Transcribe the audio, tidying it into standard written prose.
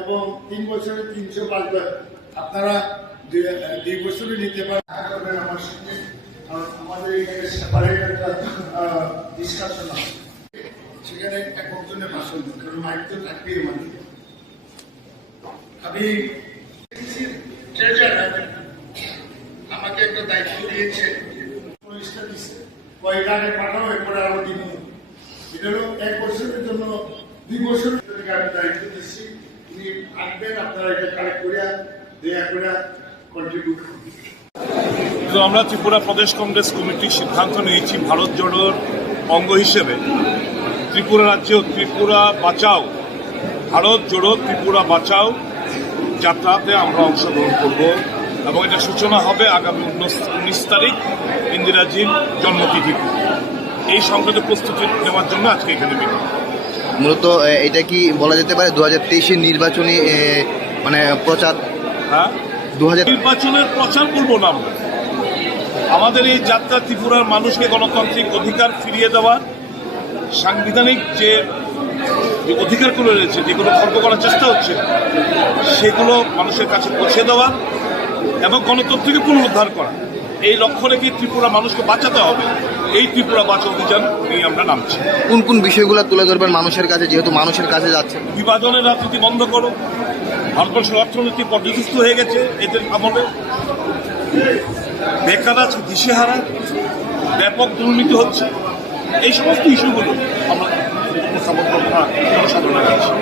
এবং 3 বছরে 305 বার আপনারা 2 বছরে নিতে পারেন। আমার সঙ্গে আমাদের এখানে সেপারেট একটা ডিসকাশন আছে, সেখানে একজনের ভাষণ কারণ মাইক তো থাকবেই মানে। আমি আমাকে একটা দায়িত্ব দিয়েছে, কয়েকটা আগে পাঠাও, এরপরে আরো দিব। এটা হলো 1 বছরের জন্য 2 বছরের আমি দায়িত্ব দিচ্ছি। উনি আসবেন, আপনারা এটা কালেক্ট করে দেয়া করে কন্ট্রিবিউট করবেন। আমরা ত্রিপুরা প্রদেশ কংগ্রেস কমিটির সিদ্ধান্ত নিয়েছি ভারত জোড়োর অঙ্গ হিসেবে ত্রিপুরা রাজ্যে ত্রিপুরা বাঁচাও, ভারত জোড়ো ত্রিপুরা বাঁচাও যাত্রাতে আমরা অংশগ্রহণ করব এবং এটা সূচনা হবে আগামী 19 তারিখ ইন্দিরাজির জন্মতিথি। এই সংক্রান্ত প্রস্তুতি নেওয়ার জন্য আজকে এখানে মিলিত। মূলত এটা কি বলা যেতে পারে 2023-এর নির্বাচনী মানে প্রচার? হ্যাঁ, 2000 নির্বাচনের প্রচার করবো না আমরা। আমাদের এই যাত্রা ত্রিপুরার মানুষকে গণতান্ত্রিক অধিকার ফিরিয়ে দেওয়া, সাংবিধানিক যে অধিকারগুলো রয়েছে যেগুলো খর্ব করার চেষ্টা হচ্ছে সেগুলো মানুষের কাছে পৌঁছে দেওয়া এবং গণতন্ত্রকে পুনরুদ্ধার করা, এই লক্ষ্য রেখে ত্রিপুরা মানুষকে বাঁচাতে হবে। এই ত্রিপুরা বাঁচাও অভিযান নিয়ে আমরা নামছি। কোন কোন বিষয়গুলো তুলে ধরবেন মানুষের কাছে, যেহেতু মানুষের কাছে যাচ্ছে? বিভাজনের রাজনীতি বন্ধ করো, ভারতবর্ষের অর্থনীতি পর্যদস্ত হয়ে গেছে এদের আমলে, বেকার আছে, দিশেহারা, ব্যাপক দুর্নীতি হচ্ছে, এই সমস্ত ইস্যুগুলো আমরা জনসাধারণের কাছে